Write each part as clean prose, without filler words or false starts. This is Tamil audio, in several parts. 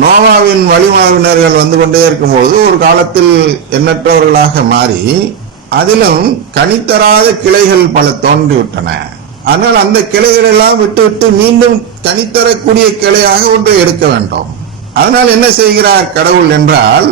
நோவாவின் வழிமரபினர்கள் வந்து கொண்டே இருக்கும்போது ஒரு காலத்தில் எண்ணற்றவர்களாக மாறி அதிலும் கனித்தராத கிளைகள் பல தோன்றிவிட்டன. ஆனால் அந்த கிளைகள் எல்லாம் விட்டுவிட்டு மீண்டும் கனித்தரக்கூடிய கிளையாக ஒன்றை எடுக்க வேண்டும். அதனால் என்ன செய்கிறார் கடவுள் என்றால்,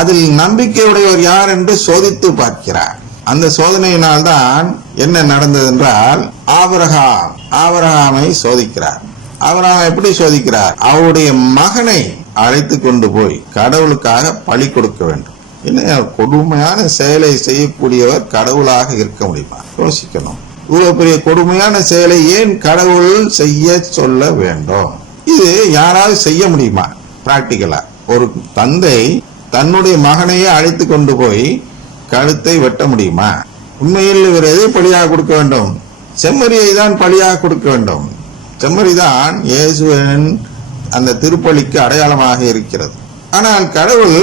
அதில் நம்பிக்கையுடையவர் யார் என்று சோதித்து பார்க்கிறார். அந்த சோதனையினால் தான் என்ன நடந்தது என்றால், ஆபிரகாமை சோதிக்கிறார். ஆபிரகாமை எப்படி சோதிக்கிறார்? அவருடைய மகனை அழைத்து கொண்டு போய் கடவுளுக்காக பலி கொடுக்க வேண்டும். என்ன கொடுமையான செயலை செய்யக்கூடியவர் கடவுளாக இருக்க முடியுமா? யோசிக்கணும். இவ்வளவு பெரிய கொடுமையான செயலை ஏன் கடவுள் செய்ய சொல்ல வேண்டும்? இது யாராவது செய்ய முடியுமா? பிராக்டிக்கலா ஒரு தந்தை தன்னுடைய மகனையே அழைத்து கொண்டு போய் கழுத்தை வெட்ட முடியுமா? உண்மையில் இவர் எதை பலியாக கொடுக்க வேண்டும்? செம்மறியை தான் பலியாக கொடுக்க வேண்டும். செம்மறிதான் இயேசுவின் அந்த திருப்பலிக்கு அடையாளமாக இருக்கிறது. ஆனால் கடவுள்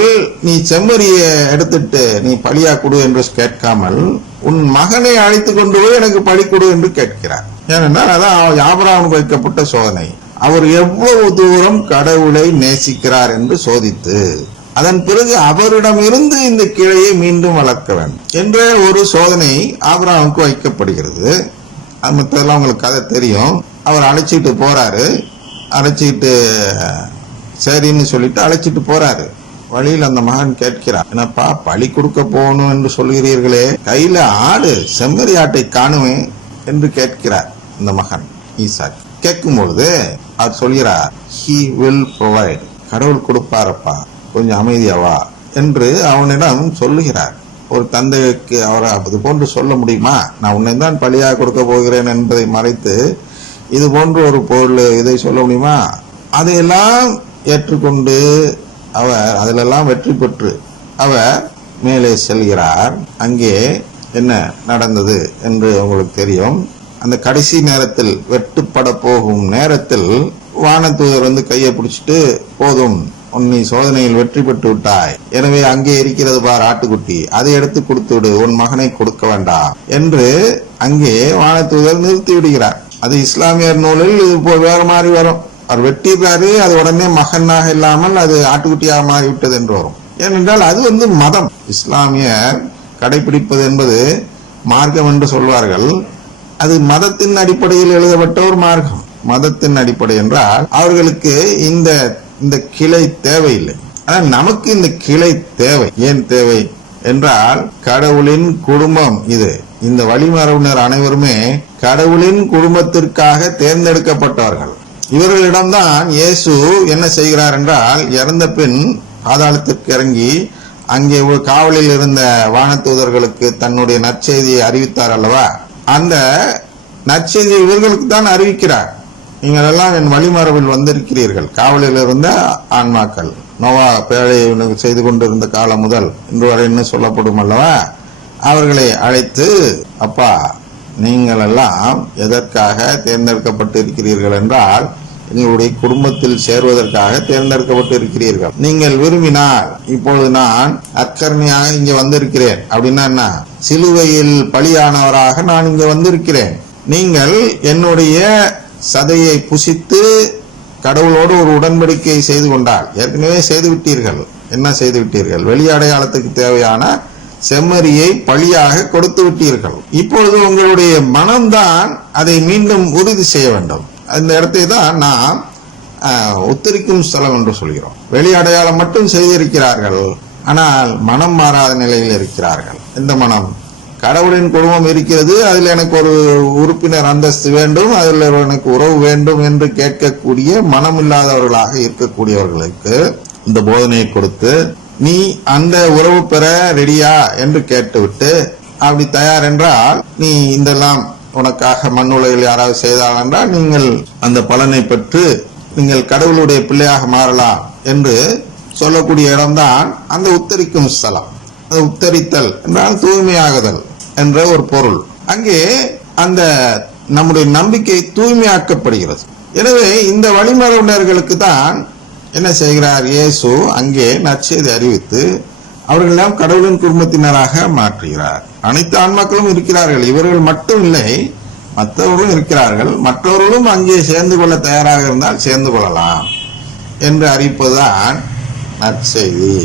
நீ செம்மறியை எடுத்துட்டு நீ பலியா கொடு என்று கேட்காமல் உன் மகனை அழைத்து கொண்டு போய் எனக்கு பலி கொடு என்று கேட்கிறார். ஏனென்றால் அதான் ஆபிரகாமுக்கு வைக்கப்பட்ட சோதனை. அவர் எவ்வளவு தூரம் கடவுளை நேசிக்கிறார் என்று சோதித்து அதன் பிறகு அவரிடம் இருந்து இந்த கிளையை மீண்டும் வளர்க்க வேண்டும் என்ற ஒரு சோதனை ஆபிரகாமுக்கு வைக்கப்படுகிறது. அது மற்றெல்லாம் உங்களுக்கு கதை தெரியும். அவர் அழைச்சிட்டு போறாரு. அழைச்சிட்டு சரின்னு சொல்லிட்டு அழைச்சிட்டு போறாரு. வழியில் அந்த மகன் கேட்கிறார், என்னப்பா பலி கொடுக்க போகணும் என்று சொல்கிறீர்களே, கையில ஆடு செம்மறி ஆட்டை காணுமே என்று கேட்கிறார் இந்த மகன் ஈசாக். கேட்கும் பொழுது அவர் சொல்கிறார், he will provide, கடவுள் கொடுப்பாரப்பா, கொஞ்சம் அமைதியாவா என்று அவனிடம் சொல்லுகிறார். ஒரு தந்தைக்கு அவரை அது போன்று சொல்ல முடியுமா? நான் உன்னை தான் பலியாக கொடுக்க போகிறேன் என்பதை மறைத்து இது போன்று ஒரு பொருள் இதை சொல்ல முடியுமா? அதையெல்லாம் ஏற்றுக்கொண்டு அவர் அதிலெல்லாம் வெற்றி பெற்று அவர் மேலே செல்கிறார். அங்கே என்ன நடந்தது என்று உங்களுக்கு தெரியும். அந்த கடைசி நேரத்தில் வெட்டுப்பட போகும் நேரத்தில் வானதூதர் வந்து கையை பிடிச்சிட்டு, போதும் உன்னை சோதனையில் வெற்றி பெற்று விட்டாய், எனவே அங்கே இருக்கிறது பார் ஆட்டுக்குட்டி, அதை எடுத்து கொடுத்து விடு, உன் மகனை கொடுக்க வேண்டாம் என்று அங்கே வானதூதர் நிறுத்தி விடுகிறார். அது இஸ்லாமியர் நூலில் இது வேற மாதிரி வரும். அவர் வெட்டிடுறாரு, அது உடனே மகனாக இல்லாமல் அது ஆட்டுக்குட்டியாக மாறிவிட்டது என்று வரும். ஏனென்றால் அது வந்து மதம். இஸ்லாமியர் கடைபிடிப்பது என்பது மார்க்கம் என்று சொல்வார்கள். அது மதத்தின் அடிப்படையில் எழுதப்பட்ட ஒரு மார்க்கம். மதத்தின் அடிப்படை என்றால் அவர்களுக்கு இந்த கிளை தேவையில்லை. ஆனால் நமக்கு இந்த கிளை தேவை. ஏன் தேவை என்றால் கடவுளின் குடும்பம் இது. இந்த வழிமரபினர் அனைவருமே கடவுளின் குடும்பத்திற்காக தேர்ந்தெடுக்கப்பட்டவர்கள். இவர்களிடம்தான் இயேசு என்ன செய்கிறார் என்றால், இறந்த பின் பாதாளத்திற்கு இறங்கி அங்கே காவலில் இருந்த வானதூதர்களுக்கு தன்னுடைய நற்செய்தியை அறிவித்தார் அல்லவா? அந்த நற்செய்தியை இவர்களுக்கு தான் அறிவிக்கிறார். நீங்கள் எல்லாம் என் வழிமரபில் வந்திருக்கிறீர்கள். காவலில் இருந்த ஆன்மாக்கள், நோவா பேழை செய்து கொண்டிருந்த காலம் முதல் இன்று வரை என்ன சொல்லப்படும் அல்லவா? அவர்களை அழைத்து, அப்பா நீங்கள் எல்லாம் எதற்காக தேர்ந்தெடுக்கப்பட்டு இருக்கிறீர்கள் என்றால் எங்களுடைய குடும்பத்தில் சேர்வதற்காக தேர்ந்தெடுக்கப்பட்டு இருக்கிறீர்கள். நீங்கள் விரும்பினால் இப்பொழுது நான் அக்கரணையாக இங்க வந்திருக்கிறேன். அப்படின்னா என்ன? சிலுவையில் பலியானவராக நான் இங்க வந்திருக்கிறேன். நீங்கள் என்னுடைய சதையை புசித்து கடவுளோடு ஒரு உடன்படிக்கை செய்து கொண்டால், ஏற்கனவே செய்து விட்டீர்கள். என்ன செய்து விட்டீர்கள்? வெளி அடையாளத்துக்கு தேவையான செம்மறியை பலியாக கொடுத்து விட்டீர்கள். இப்பொழுது உங்களுடைய மனம்தான் அதை மீண்டும் உறுதி செய்ய வேண்டும். அந்த இடத்தை தான் நாம் உத்தரிக்கும் ஸ்தலம் என்று சொல்கிறோம். வெளி அடையாளம் மட்டும் செய்திருக்கிறார்கள், ஆனால் மனம் மாறாத நிலையில் இருக்கிறார்கள். இந்த மனம் கடவுளின் குடும்பம் இருக்கிறது, அதில் எனக்கு ஒரு உறுப்பினர் அந்தஸ்து வேண்டும், அதில் எனக்கு உறவு வேண்டும் என்று கேட்கக்கூடிய மனம் இல்லாதவர்களாக இருக்கக்கூடியவர்களுக்கு இந்த போதனையை கொடுத்து, நீ அந்த உறவு பெற ரெடியா என்று கேட்டுவிட்டு, அப்படி தயார் என்றால் நீ இதெல்லாம் உனக்காக மண்ணுலகில் யாராவது செய்தால் என்றால் நீங்கள் அந்த பலனை பெற்று நீங்கள் கடவுளுடைய பிள்ளையாக மாறலாம் என்று சொல்லக்கூடிய இடம்தான் அந்த உத்தரிக்கும் ஸ்தலம். அது உத்தரித்தல் என்றால் தூய்மையாகுதல் என்ற ஒரு பொருள். அங்கே அந்த நம்முடைய நம்பிக்கை தூய்மையாக்கப்படுகிறது. எனவே இந்த வழிமரபினர்களுக்கு தான் என்ன செய்கிறார் இயேசு? அங்கே நற்செய்தி அறிவித்து அவர்களெல்லாம் கடவுளின் குடும்பத்தினராக மாற்றுகிறார். அனைத்து ஆன்மாக்களும் இருக்கிறார்கள், இவர்கள் மட்டும் இல்லை, மற்றவர்களும் இருக்கிறார்கள். மற்றவர்களும் அங்கே சேர்ந்து கொள்ள தயாராக இருந்தால் சேர்ந்து கொள்ளலாம் என்று அறிவிப்பதுதான் நற்செய்தி.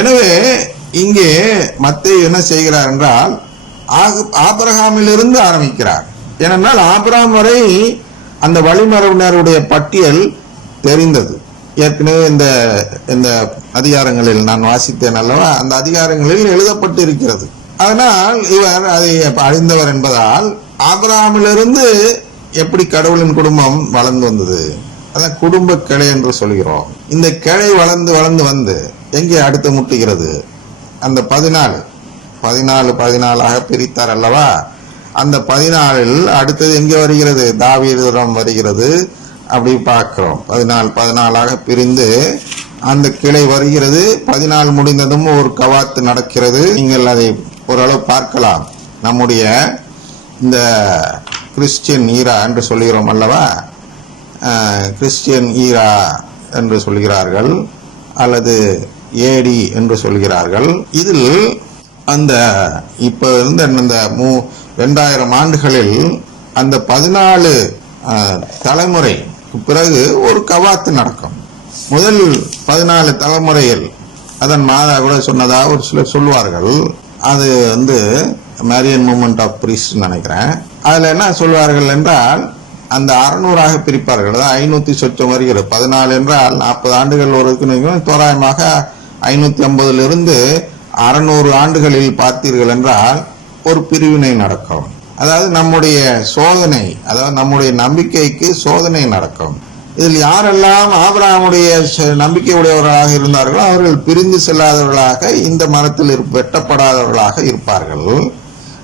எனவே இங்கே மத்தேயு என்ன செய்கிறார் என்றால் ஆபிரகாமிலிருந்து ஆரம்பிக்கிறார். ஏனென்றால் ஆபிரகாம் வரை அந்த வழிமரபினருடைய பட்டியல் தெரிந்தது. ஏற்கனவே இந்த அதிகாரங்களில் நான் வாசித்தேன் அல்லவா, அந்த அதிகாரங்களில் எழுதப்பட்டு இருக்கிறது. அதனால் இவர் அதை அறிந்தவர் என்பதால் ஆபிரகாமிலிருந்து எப்படி கடவுளின் குடும்பம் வளர்ந்து வந்தது, அதான் குடும்ப கிளை என்று சொல்கிறோம். இந்த கிளை வளர்ந்து வளர்ந்து வந்து எங்கே அடுத்து முட்டுகிறது, அந்த 14 பிரித்தார் அல்லவா, அந்த 14 அடுத்தது எங்கே வருகிறது, தாவீதுரம் வருகிறது. அப்படி பார்க்கிறோம். 14 பிரிந்து அந்த கிளை வருகிறது. 14 முடிந்ததும் ஒரு கவாத்து நடக்கிறது. நீங்கள் அதை ஓரளவு பார்க்கலாம். நம்முடைய இந்த கிறிஸ்டியன் ஈரா என்று சொல்கிறோம் அல்லவா, கிறிஸ்டியன் ஈரா என்று சொல்கிறார்கள் அல்லது ஏடி என்று சொல்கிறார்கள். இதில் அந்த இப்ப இருந்த இந்த 2000 ஆண்டுகளில் அந்த 14 தலைமுறை பிறகு ஒரு கவாத்து நடக்கும். முதல் 14 தலைமுறையில் அதன் மாதா கூட சொன்னதாக ஒரு சிலர் சொல்வார்கள். அது மேரியன் மூமெண்ட் ஆஃப் பிரீஸ்ட் நினைக்கிறேன். அதுல என்ன சொல்வார்கள் என்றால் அந்த 600 பிரிப்பார்கள். அதாவது 500 சொச்சம் வருகிறது. 14 என்றால் 40 ஆண்டுகள் ஒரு தோராயமாக 550 600 ஆண்டுகளில் பார்த்தீர்கள் என்றால் ஒரு பிரிவினை நடக்கும். அதாவது நம்முடைய சோதனை, அதாவது நம்முடைய நம்பிக்கைக்கு சோதனை நடக்கும். இதில் யாரெல்லாம் ஆபிரகாமுடைய நம்பிக்கை உடையவர்களாக இருந்தார்களோ அவர்கள் பிரிந்து செல்லாதவர்களாக இந்த மரத்தில் வெட்டப்படாதவர்களாக இருப்பார்கள்.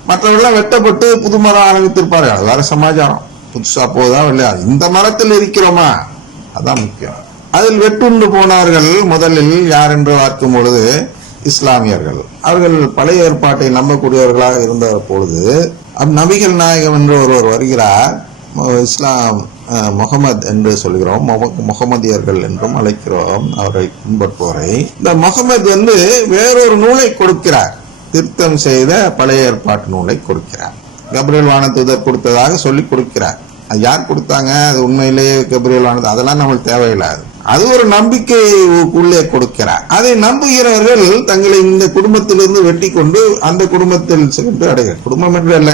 மற்றவர்களாம் வெட்டப்பட்டு புது மரம் ஆரம்பித்திருப்பார்கள். அது வேற சமாச்சாரம், புதுசா போதா இல்லையா, இந்த மரத்தில் இருக்கிறோமா அதான் முக்கியம். அதில் வெட்டுண்டு போனார்கள் முதலில் யார் என்று பார்க்கும் பொழுது இஸ்லாமியர்கள். அவர்கள் பழைய ஏற்பாட்டை நம்பக்கூடியவர்களாக இருந்த பொழுது நபிகள் நாயகம் என்று ஒருவர் வருகிறார். இஸ்லாம் முகமது என்று சொல்கிறோம், முகமதியர்கள் என்றும் அழைக்கிறோம் அவரை பின்பற்றுவோரை. இந்த முகமது வேறொரு நூலை கொடுக்கிறார், திருத்தம் செய்த பழைய ஏற்பாட்டு நூலை கொடுக்கிறார். கபிரியேல் வானதூதர் கொடுத்ததாக சொல்லி கொடுக்கிறார். அது யார் கொடுத்தாங்க, அது உண்மையிலேயே கபிரியேல் வானதூதர், அதெல்லாம் நம்மளுக்கு தேவையில்லாது. அது ஒரு நம்பிக்கை உள்ளே கொடுக்கிறார். அதை நம்புகிறவர்கள் தங்களை இந்த குடும்பத்திலிருந்து வெட்டி கொண்டு அந்த குடும்பத்தில் சென்று அடைகிறார். குடும்பம் என்று அல்ல,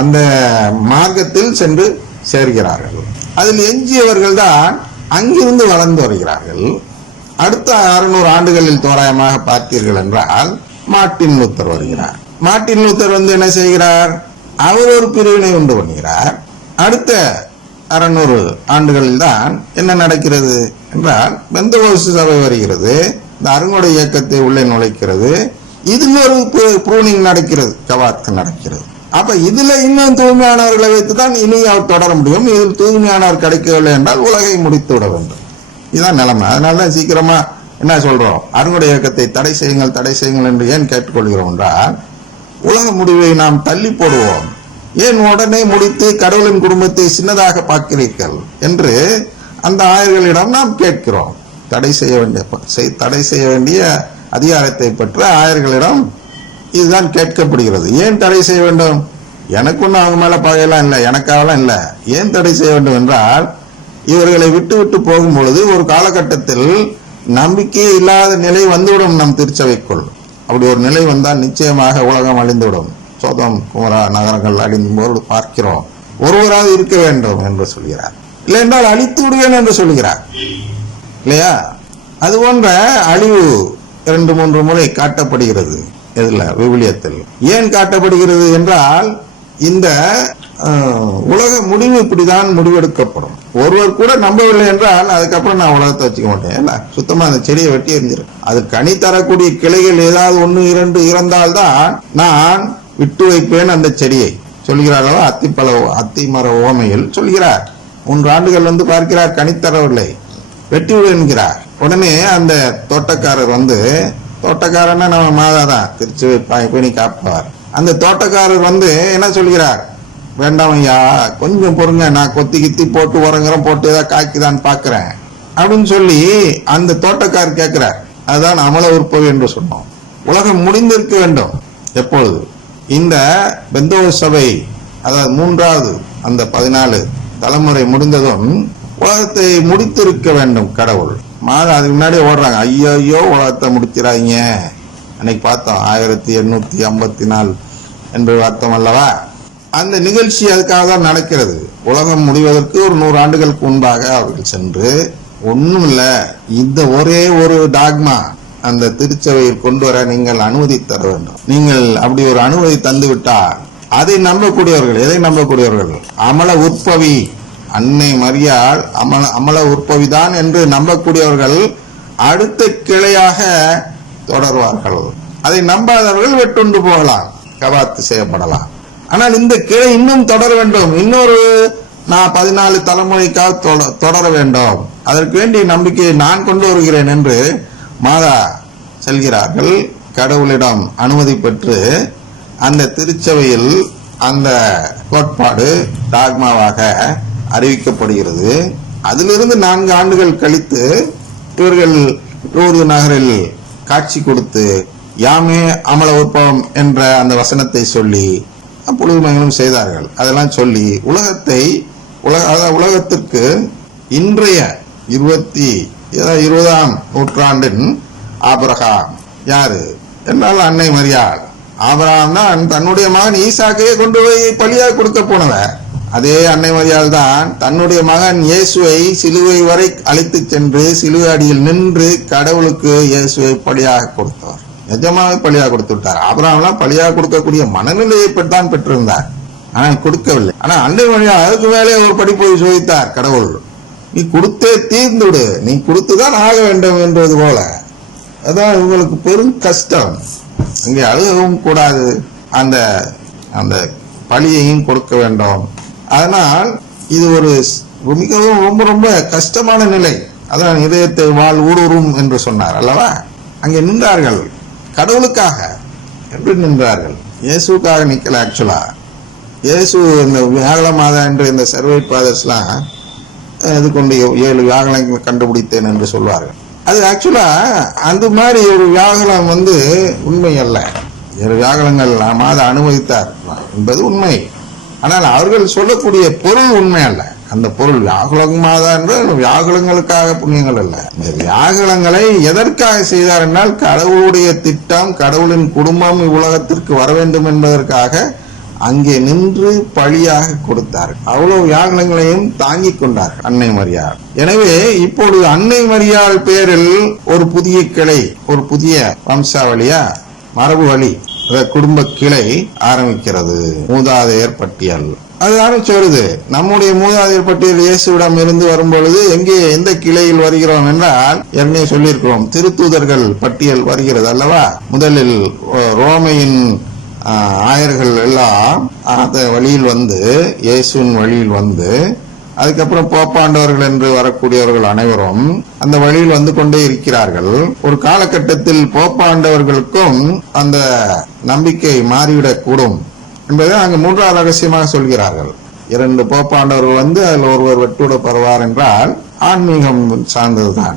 அந்த மார்க்கத்தில் சென்று சேர்கிறார்கள். அதில் எஞ்சியவர்கள் தான் அங்கிருந்து வளர்ந்து வருகிறார்கள். அடுத்த 600 ஆண்டுகளில் தோராயமாக பார்த்தீர்கள் என்றால் மார்ட்டின் லூத்தர் வருகிறார். மார்ட்டின் லூத்தர் என்ன செய்கிறார், அவர் ஒரு பிரிவினை உண்டு பண்ணுகிறார். அடுத்த 600 ஆண்டுகளில் தான் என்ன நடக்கிறது என்றால் பெந்தகோஸ்து சபை வருகிறது. இந்த அருங்கொடை இயக்கத்தை உள்ளே நுழைக்கிறது. இதில் ஒரு ப்ரூனிங் நடக்கிறது, கவாத்து நடக்கிறது. அப்ப இதுல இன்னும் தூய்மையானவர்களை வைத்துதான் இனி அவர் தொடர முடியும். இதில் தூய்மையானவர் கிடைக்கவில்லை என்றால் உலகை முடித்து விட வேண்டும். இதுதான் நிலைமை. அதனாலதான் சீக்கிரமா என்ன சொல்றோம், அருங்கொடை இயக்கத்தை தடை செய்யுங்கள் என்று ஏன் கேட்டுக்கொள்கிறோம் என்றால் உலக முடிவை நாம் தள்ளி போடுவோம். ஏன் உடனே முடித்து கடவுளின் குடும்பத்தை சின்னதாக பார்க்கிறீர்கள் என்று அந்த ஆயர்களிடம் நாம் கேட்கிறோம். தடை செய்ய வேண்டிய அதிகாரத்தை பெற்ற ஆயர்களிடம் இதுதான் கேட்கப்படுகிறது. ஏன் தடை செய்ய வேண்டும்? எனக்கு ஒன்றும் அவங்க மேல பகையெல்லாம் இல்லை, எனக்காகலாம் இல்லை. ஏன் தடை செய்ய வேண்டும் என்றால் இவர்களை விட்டு போகும் பொழுது ஒரு காலகட்டத்தில் நம்பிக்கையே இல்லாத நிலை வந்துவிடும் நம் திருச்சபைக்குள். அப்படி ஒரு நிலை வந்தால் நிச்சயமாக உலகம் அழிந்துவிடும். சோதம் குமரா நகரங்கள் அழிந்தும் போது பார்க்கிறோம். ஒருவராக இருக்க வேண்டும் என்று சொல்கிறார், இல்லை என்றால் அழித்து விடுவேன் என்று சொல்கிறார் இல்லையா? அது போன்ற அழிவு 2-3 முறை காட்டப்படுகிறது. இதுல விவிலியத்தில் ஏன் காட்டப்படுகிறது என்றால் இந்த உலக முடிவு இப்படிதான் முடிவெடுக்கப்படும். ஒருவர் கூட நம்பவில்லை என்றால் அதுக்கப்புறம் நான் உலகத்தை வச்சுக்க மாட்டேன், சுத்தமா அந்த செடியை வெட்டி எறிஞ்சிடும். அது கனி தரக்கூடிய கிளைகள் ஏதாவது 1-2 இருந்தால்தான் நான் விட்டு வைப்பேன் அந்த செடியை சொல்கிறாரோ. அத்தி மர ஓமையில் சொல்கிறார். 3 ஆண்டுகள் பார்க்கிறார், கனி தரவில்லை, வெட்டி விடு என்கிறார். உடனே அந்த தோட்டக்காரர் தோட்டக்காரன்னா நம்ம மாதாதான் திருச்சி பேணி காப்பார். அந்த தோட்டக்காரர் என்ன சொல்கிறார், வேண்டாம் ஐயா கொஞ்சம் பொறுங்க, நான் கொத்தி போட்டு உரங்குறோம், போட்டு ஏதாவது காய்க்குதான்னு பாக்குறேன் அப்படின்னு சொல்லி அந்த தோட்டக்காரர் கேட்கிறார். அதுதான் அமல உற்பவி என்று சொன்னோம். உலகம் முடிந்திருக்க வேண்டும். எப்பொழுது இந்த பெந்தகோஸ்து சபை, அதாவது 3வது அந்த 14 தலைமுறை முடிந்ததும் உலகத்தை முடித்திருக்க வேண்டும் கடவுள். அதுக்கு முன்னாடி ஓடுறாங்க, ஐயோ உலகத்தை முடிக்கிறாங்க. அன்னைக்கு பார்த்தோம் 1854 என்று அர்த்தம் அல்லவா? அந்த நிகழ்ச்சி அதுக்காக தான் நடக்கிறது. உலகம் முடிவதற்கு ஒரு 100 ஆண்டுகளுக்கு முன்பாக அவர்கள் சென்று, ஒன்றும் இல்லை, இந்த ஒரே ஒரு டாக்மா அந்த திருச்சபையில் கொண்டு வர நீங்கள் அனுமதி தர வேண்டும். நீங்கள் அப்படி ஒரு அனுமதி தந்து விட்டால் அதை நம்பக்கூடியவர்கள், எதை நம்பக்கூடியவர்கள்? அமல உற்பவி அன்னை மரியாள் அமல உற்பவிதான் என்று நம்பக்கூடியவர்கள் அடுத்த கிளையாக தொடர்வார்கள். அதை நம்பாதவர்கள் வெட்டுண்டு போகலாம், கவாத்து செய்யப்படலாம். ஆனால் இந்த கிளை இன்னும் தொடர வேண்டும், இன்னொரு 14 தலைமுறைக்காக தொடர வேண்டும். அதற்கு வேண்டிய நம்பிக்கையை நான் கொண்டு வருகிறேன் என்று மாதா செல்கிறார்கள். கடவுளிடம் அனுமதி பெற்று அந்த திருச்சபையில் அந்த கோட்பாடு டாக்மாவாக அறிவிக்கப்படுகிறது. அதிலிருந்து 4 ஆண்டுகள் கழித்து இவர்கள் லூர்து நகரில் காட்சி கொடுத்து யாமே அமல உற்பவம் என்ற அந்த வசனத்தை சொல்லி புழுமைகளும் செய்தார்கள். அதெல்லாம் சொல்லி உலகத்திற்கு இன்றைய 20ஆம் நூற்றாண்டின் ஆபிரகாம் யாரு என்றால் அன்னை மரியாள். ஆபிரகாம் தான் தன்னுடைய மகன் ஈசாக்கையே கொண்டு போய் பலியாக கொடுக்க போனவர். அதே அன்னை மரியாள் தான் தன்னுடைய மகன் இயேசுவை சிலுவை வரை அழைத்து சென்று சிலுவை அடியில் நின்று கடவுளுக்கு இயேசுவை பலியாக கொடுத்தவர். நிஜமாக பலியாக கொடுத்து விட்டார். ஆபிரகாம்லாம் பலியாக கொடுக்கக்கூடிய மனநிலையை தான் பெற்றிருந்தார், ஆனால் கொடுக்கவில்லை. ஆனா அன்னை மரியாள் அதுக்கு மேலே ஒரு படிப்பை சோதித்தார் கடவுள். நீ கொடுத்தே தீர்ந்துடு, நீ கொடுத்துதான் ஆக வேண்டும் என்பது போல. அதான் உங்களுக்கு பெரும் கஷ்டம். அங்கே அழுகவும் கூடாது, அந்த அந்த பழியையும் கொடுக்க வேண்டும். அதனால் இது ஒரு மிகவும் ரொம்ப ரொம்ப கஷ்டமான நிலை. அதான் இதயத்தை வாழ் ஊடுருவும் என்று சொன்னார் அல்லவா? அங்கே நின்றார்கள் கடவுளுக்காக. எப்படி நின்றார்கள்? இயேசுக்காக நிக்கல. ஆக்சுவலா இயேசு இந்த வியாழ மாதா என்று இந்த சர்வைட் ஃபாதர்ஸ்லாம் இது கொண்டு 7 வியாழங்கள் கண்டுபிடித்தேன் என்று சொல்வார்கள். அது ஆக்சுவலா அந்த மாதிரி ஒரு வியாழம் உண்மை அல்ல. 7 வியாழங்கள் மாதா அனுமதித்தார் என்பது உண்மை. ஆனால் அவர்கள் சொல்லக்கூடிய பொருள் உண்மை அல்ல. அந்த பொருள் வியாகுலம் மாதா என்று வியாகுலங்களுக்காக புண்ணியங்கள் அல்ல. இந்த வியாகுலங்களை எதற்காக செய்தார் என்றால் கடவுளுடைய திட்டம், கடவுளின் குடும்பம் இவ்வுலகத்திற்கு வர வேண்டும் என்பதற்காக அங்கே நின்று பழியாக கொடுத்தார். அவ்வளவு வியாகுலங்களையும் தாங்கிக் கொண்டார் அன்னை மரியாள். எனவே இப்பொழுது அன்னை மரியாள் பேரில் ஒரு புதிய கிளை, ஒரு புதிய வம்சாவளியா மரபு வழி, குடும்ப கிளை ஆரம்பிக்கிறது. மூதாதையர் பட்டியல் அது ஆரம்பிச்சு வருது. நம்முடைய மூதாதையர் பட்டியல் இயேசுவிடம் இருந்து வரும் பொழுது எந்த கிளையில் வருகிறோம் என்றால் ஏற்கனவே சொல்லியிருக்கிறோம், திருத்தூதர்கள் பட்டியல் வருகிறது அல்லவா? முதலில் ரோமையின் ஆயர்கள் எல்லாம் அந்த வழியில் இயேசுவின் வழியில் அதுக்கப்புறம் போப்பாண்டவர்கள் என்று வரக்கூடியவர்கள் அனைவரும் அந்த வழியில் கொண்டே இருக்கிறார்கள். ஒரு காலகட்டத்தில் போப்பாண்டவர்களுக்கும் அந்த நம்பிக்கை மாறிவிடக் கூடும் என்பதை அங்கு 3வது ரகசியமாக சொல்கிறார்கள். 2 போப்பாண்டவர்கள் அதில் ஒருவர் வெட்டுவிடப்படுவார் என்றால் ஆன்மீகம் சார்ந்ததுதான்.